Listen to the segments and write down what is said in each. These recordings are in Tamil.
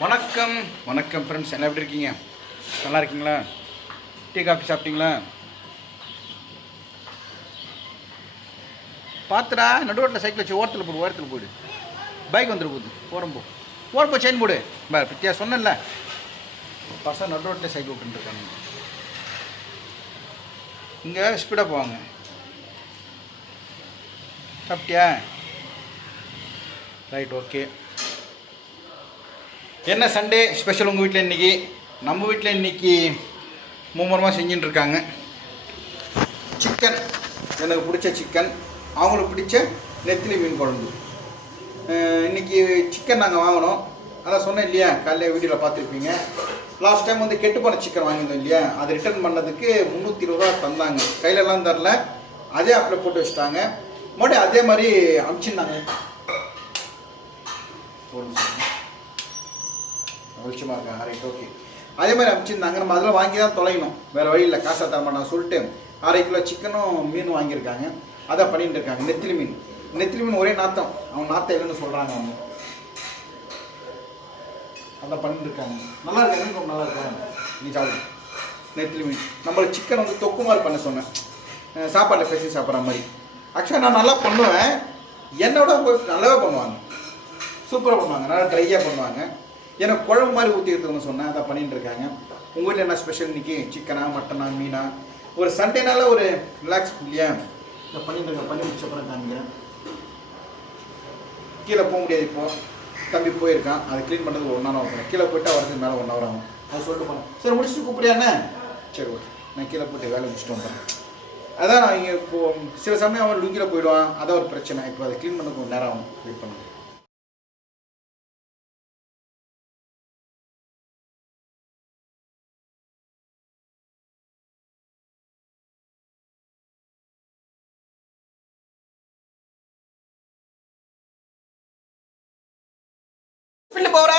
வணக்கம். வணக்கம் ஃப்ரெண்ட்ஸ் என்ன எப்படி இருக்கீங்க? நல்லா இருக்கீங்களா? டீ காஃபி சாப்பிட்டீங்களா? பார்த்துடா நடுவோட்டில் சைக்கிள் வச்சு ஓரத்தில் போடு ஓரத்தில் போடு. பைக் வந்துடு போகுது. போகிறோம் போ. ஓரப்போ செயின் போடு. பா பித்தியா சொன்னேன்ல. பசங்க நடுவோட்டில் சைக்கிள் விட்டுருக்காங்க இங்கே ஸ்பீடாக போவாங்க. சாப்பிட்டியா? ரைட் ஓகே என்ன சண்டே ஸ்பெஷல் உங்கள் வீட்டில் இன்றைக்கி நம்ம வீட்டில் இன்றைக்கி மும்முரமாக செஞ்சுட்டு இருக்காங்க சிக்கன். எனக்கு பிடிச்ச சிக்கன். அவங்களுக்கு பிடிச்ச நெத்திலி மீன் குழம்பு. இன்றைக்கி இன்னைக்கு சிக்கன் நாங்கள் வாங்கினோம். அதான் சொன்னேன் இல்லையா? காலையில் வீடியோவில் பார்த்துருப்பீங்க. லாஸ்ட் டைம் வந்து கெட்டு போன சிக்கன் வாங்கியிருந்தோம் இல்லையா? அதை ரிட்டர்ன் பண்ணதுக்கு முந்நூற்றி இருபது ரூபா தந்தாங்க. கையிலலாம் தரல. அதே அப்ளை போட்டு வச்சுட்டாங்க. மறுபடியும் அதே மாதிரி அனுப்பிச்சிருந்தாங்க ஒரு நிமிஷம். வெளிச்சமாக இருக்கேன் ரைட் ஓகே அதே மாதிரி அனுப்பிச்சிருந்தாங்க நம்ம அதெல்லாம் வாங்கி தான் தொலைக்கணும் வேறு வழி இல்லை காசை தர சொல்லிட்டு அரை கிலோ சிக்கனும் மீனும் வாங்கியிருக்காங்க. அதான் பண்ணிட்டு இருக்காங்க. நெத்திலி மீன். நெத்திலி மீன் ஒரே நாத்தம். அவங்க நாத்தம் இல்லைன்னு சொல்கிறாங்க அவங்க. அதான் பண்ணிட்டு இருக்காங்க. நல்லா இருக்காங்க ரொம்ப நல்லா இருக்காங்க நீ சாப்பிடு. நெத்திலி மீன். நம்மளுக்கு சிக்கன் வந்து தொக்கு மாதிரி பண்ண சொன்னேன். சாப்பாட்டில் பேசி சாப்பிட்ற மாதிரி. ஆக்சுவலாக நான் நல்லா பண்ணுவேன். என்னோட நல்லாவே பண்ணுவாங்க. சூப்பராக பண்ணுவாங்க. நல்லா ட்ரையாக பண்ணுவாங்க. எனக்கு குழம்பு மாதிரி ஊற்றிக்கிறதுன்னு சொன்னேன் அதை பண்ணிட்டு இருக்காங்க. உங்கள் வீட்டில் என்ன ஸ்பெஷல் இன்னைக்கு? சிக்கனா மட்டனா மீனா? ஒரு சண்டேனால ஒரு ரிலாக்ஸ் இல்லையா? இதை பண்ணிட்டு இருக்க பண்ணி முடிச்ச அப்புறம் காமிக்கிறேன் கீழே போக முடியாது இப்போ. தம்பி போயிருக்கான். அதை க்ளீன் பண்ணுறது ஒன் ஹவர் ஆகும் கீழே போயிட்டு வரதுக்கு மேலே ஒன் ஹவர் ஆகும். அதை சொல்லிட்டு போனேன் சரி முடிச்சுட்டு கூப்பிடியா என்ன? சரி ஓகே நான் கீழே போயிட்டு வேலை முடிச்சுட்டு வந்துடுறேன். அதான் நான் இங்கே இப்போ சில சமயம் அவன் லுங்கியில் போயிடுவான். அதான் ஒரு பிரச்சனை. இப்போ அதை க்ளீன் பண்ண கொஞ்சம் நேரம் ஆகும். வெயிட் பண்ணுங்க. வெளில போகிற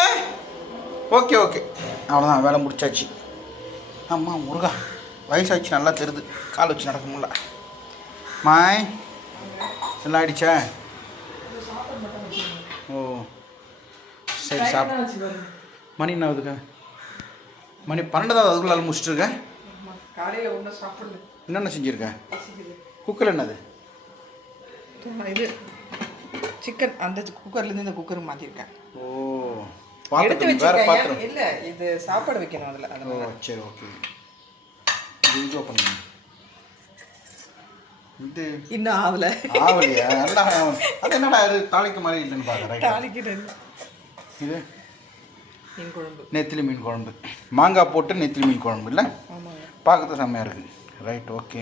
ஓகே ஓகே. அவ்வளோதான் வேலை முடிச்சாச்சு. ஆமாம் முருகா வயசாச்சு நல்லா தெரியுது. கால் வச்சு நடக்க முடியல. மாய் எல்லாம் ஆயிடுச்சா? ஓ சரி சாப்பிடு மணி என்ன ஆகுதுக்கா மணி பன்னெண்டாவது அதுக்குள்ள முடிச்சுட்டு இருக்கேன் காலையில் ஒன்றும் சாப்பிடல. என்னென்ன செஞ்சுருக்கேன் குக்கர் என்னது? இது. சிக்கன் அந்த குக்கர்லேருந்து இந்த குக்கர் மாற்றிருக்கேன் ஓ எடுத்து வச்சிருக்கேன். இல்லை இது சாப்பாடு வைக்கணும் அதில் ஓ அதனால சரி ஓகே இது இது பண்ணுங்க இது இன்னும் ஆகல ஆவலியா? நல்லா அது என்னடா இது தாளிக்க மாதிரி இல்லைன்னு பார்க்குறேன் தாளிக்கிறது இது? மீன் குழம்பு. நெத்திலி மீன் குழம்பு. மாங்காய் போட்டு நெத்திலி மீன் குழம்பு இல்லை? பார்க்கறது செம்மையாக இருக்குது ரைட் ஓகே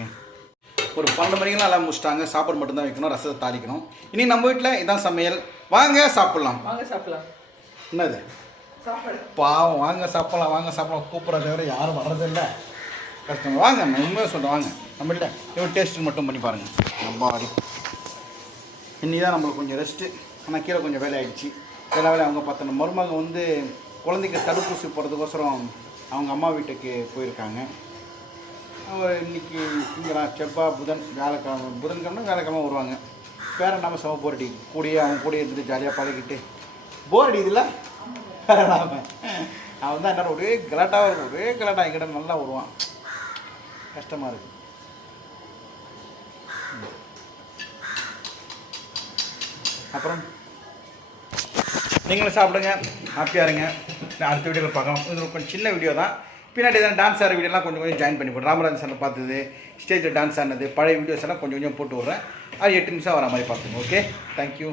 ஒரு பன்னெண்டு மணிக்கெல்லாம் எல்லாம் முடிச்சிட்டாங்க. சாப்பாடு மட்டும்தான் வைக்கணும். ரசத்தை தாளிக்கணும். இனி நம்ம வீட்டில் இதான் சமையல். வாங்க சாப்பிட்லாம். வாங்க சாப்பிடலாம். என்னது? சாப்பாடு. பாவம் வாங்க சாப்பிடலாம் வாங்க சாப்பிடலாம். கூப்பிட்றத தவிர யாரும் வர்றதில்ல. கஷ்டம்? வாங்க நான் உண்மையாக சொல்கிறேன் வாங்க. நம்மள்ட்ட இவன் டேஸ்ட்டு மட்டும் பண்ணி பாருங்கள் நம்ம ஆடி. இன்னி தான் நம்மளுக்கு கொஞ்சம் ரெஸ்ட்டு ஆனால் கீழே கொஞ்சம் வேலை ஆயிடுச்சு எல்லா வேலையும் அவங்க பார்த்தோம். மருமக வந்து குழந்தைக்கு தடுப்பூசி போடுறதுக்கோசரம் அவங்க அம்மா வீட்டுக்கு போயிருக்காங்க. அவங்க இன்னைக்கு திங்கலாம் செவ்வாய் புதன் வியாழக்கிழமை புதன்கிழமை வியாழக்கிழமை வருவாங்க. வேற நம்ம சம போர் அடி கூடயே அவங்க கூட இருந்துட்டு ஜாலியாக பழகிட்டு. போர் அடிக்குதுல்ல? வேற அவன்? தான் என்ன ஒரே கலாட்டாக இருக்கும் ஒரே கலாட்டா எங்கிட்ட நல்லா வருவான். கஷ்டமாக இருக்கு. அப்புறம்? நீங்களும் சாப்பிடுங்க. ஹாப்பியாக இருங்க. அடுத்த வீடியோவில் பார்க்கலாம். இது கொஞ்சம் சின்ன வீடியோ தான். பின்னாடி எதாவது டான்ஸ் ஆகிற வீடியோலாம் கொஞ்சம் கொஞ்சம் ஜாயின் பண்ணி போடுறேன் ராமராஜன் சார் பார்த்தது ஸ்டேஜில் டான்ஸ் ஆனது பழைய வீடியோஸ் எல்லாம் கொஞ்சம் கொஞ்சம் போட்டு விட்றேன். அது எட்டு நிமிஷம் வர மாதிரி பார்த்துங்க ஓகே தேங்க்யூ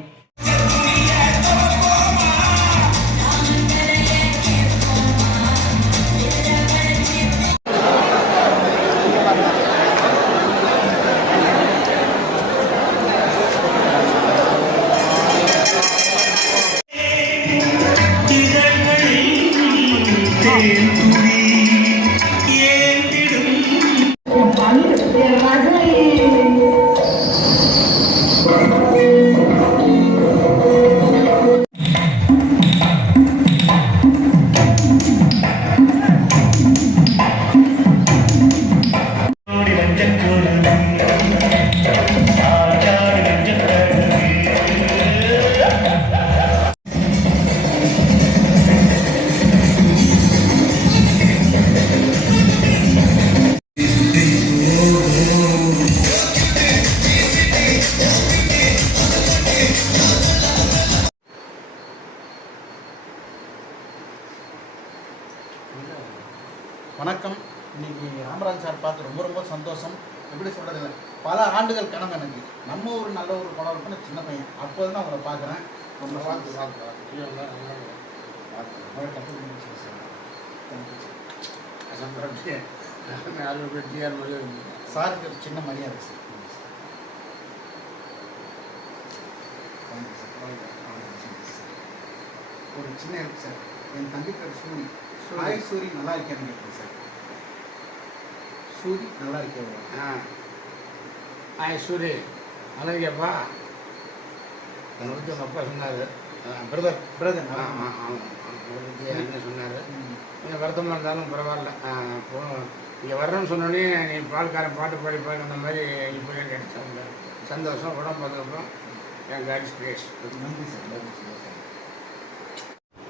வணக்கம். இன்னைக்கு ராமராஜ் சார் பார்த்து ரொம்ப ரொம்ப சந்தோஷம். எப்படி சொல்கிறது இல்லை பல ஆண்டுகள் கனவு எனக்கு. நம்ம ஒரு நல்ல ஒரு படம் இருக்குன்னு சின்ன பையன். அப்போ தான் உங்களை பார்க்குறேன். ரொம்ப பார்த்து. சாருக்கு ஒரு சின்ன மரியாதை சார். ஒரு சின்ன சார் என் தம்பி பேர் சூரி ஹாய் சூரி நல்லா இருக்கேன்னு கேட்குறேன் சார். சூரி நல்லா இருக்கேன் ஆய் சூரி. அழகியப்பா என்னை பற்றி உங்கள் அப்பா சொன்னார். பிரதர். பிரதர் என்ன சொன்னார். கொஞ்சம் வருத்தமாக இருந்தாலும் பரவாயில்ல. இப்போ இங்கே வர்றேன்னு சொன்னோடனே நீ பால்காரன் பாட்டு பாடி பாடி அந்த மாதிரி இப்போ கிடைச்சாங்க சந்தோஷம் உடம்பு பார்த்ததுக்கப்புறம் என் காடி ஸ்பேஸ் நன்றி சார் நன்றி சார்.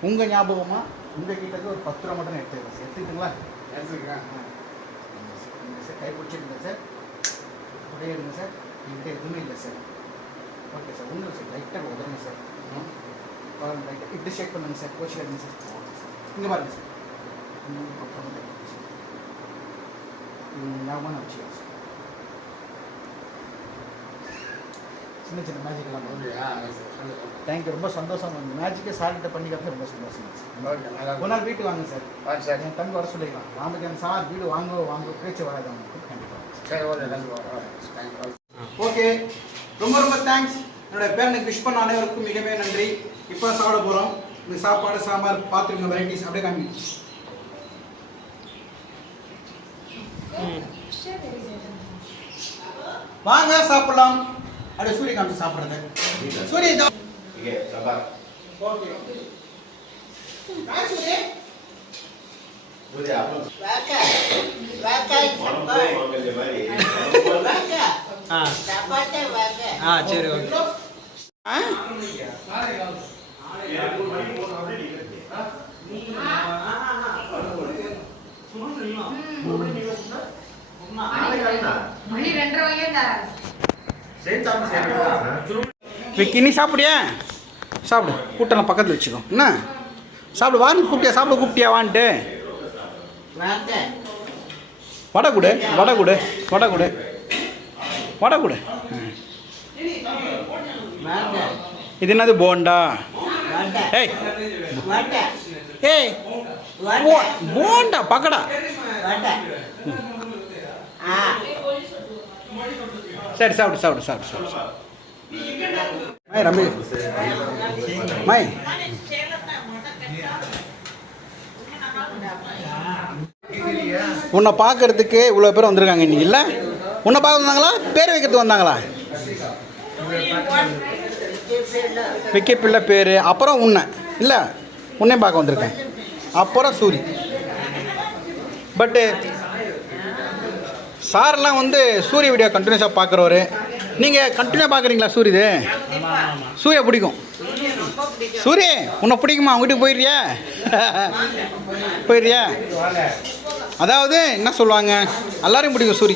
உங்கள் ஞாபகமா? உங்கள் கிட்ட ஒரு பத்து ரூபா மட்டும் எடுத்துக்கிறேன் சார். எடுத்துக்கிட்டுங்களா? எடுத்துக்கிறேன். சார் கை பிடிச்சிடுங்க சார். அப்படியே எடுங்க சார். என்கிட்ட எதுவுமே இல்லை சார். Okay sir. ஒன்றும் சார் லைட்டாக உதவுங்க சார். பாருங்க லைட்டாக இப்படி ஷேக் பண்ணுங்க சார். கோச்சு எடுங்க சார். இங்கே பாருங்க சார். ம், அப்புறம் வந்து ம், ஞாபகமாக வச்சுக்கலாம் சார். சின்ன சின்ன மேஜிக் எல்லாம் பண்ணுங்க அப்படியா சந்தோஷம் தேங்க்யூ ரொம்ப சந்தோஷம். இந்த மேஜிக்கே சார்கிட்ட பண்ணிக்கிறது ரொம்ப சந்தோஷம். ஒரு நாள் வீட்டுக்கு வாங்க சார் ஆ சரி என் தம்பி வர சொல்லிக்கலாம். ராமஜன் சார் வீடு வாங்க வாங்க பேச்சு வராது அவங்களுக்கு. கண்டிப்பாக சரி ஓகே கண்டிப்பாக ஓகே ரொம்ப ரொம்ப தேங்க்ஸ் என்னோட பேரனுக்கு விஷ் பண்ண அனைவருக்கும் மிகவே நன்றி. இப்போ சாப்பிட போகிறோம் இந்த சாப்பாடு சாம்பார் பார்த்துருங்க வெரைட்டிஸ் அப்படியே காமி வாங்க சாப்பிடலாம். அப்படியே சூரிய காமிச்சு சாப்பிட்றது சூரிய. ஓகே. ஹாய் சூரிய? ஆ. சரி ஓகே. ஆ? மணி ரெண்டரை வகையா விக்கினி சாப்பிடியா? சாப்பிடு. கூட்டெல்லாம் பக்கத்தில் வச்சுக்கோ. என்ன? சாப்பிடு வான்னு கூப்பிட்டியா? சாப்பிட கூப்பிட்டியா வான்ட்டு? வடை கொடு வடை கொடு வடை கொடு. வடை கொடு. இது என்னது போண்டா? ஏய். ஏய். போ- போண்டா பக்கடா. சரி சாப்பிடு சாப்பிடு சாப்பிடு சாப்பிடு மை ரம்பி மை உன்னை பார்க்கறதுக்கு இவ்வளோ பேர் வந்திருக்காங்க இன்னைக்கு இல்லை? உன்னை பார்க்க வந்தாங்களா? பேர் வைக்கிறதுக்கு வந்தாங்களா? விக்கி பிள்ளை பேர் அப்புறம் உன்னை இல்லை? உன்னையும் பார்க்க வந்திருக்கேன். அப்புறம் சூரி. பட்டு சார்லாம் வந்து சூரிய வீடியோ கண்டினியூஸாக பார்க்குறவரு. நீங்கள் கண்டினியூ பார்க்குறீங்களா சூரியது சூரிய பிடிக்கும். சூரிய உன்னை பிடிக்குமா? அவங்ககிட்ட போயிடுறியா? போயிடுறியா? அதாவது என்ன சொல்லுவாங்க? எல்லாரையும் பிடிக்கும் சூரி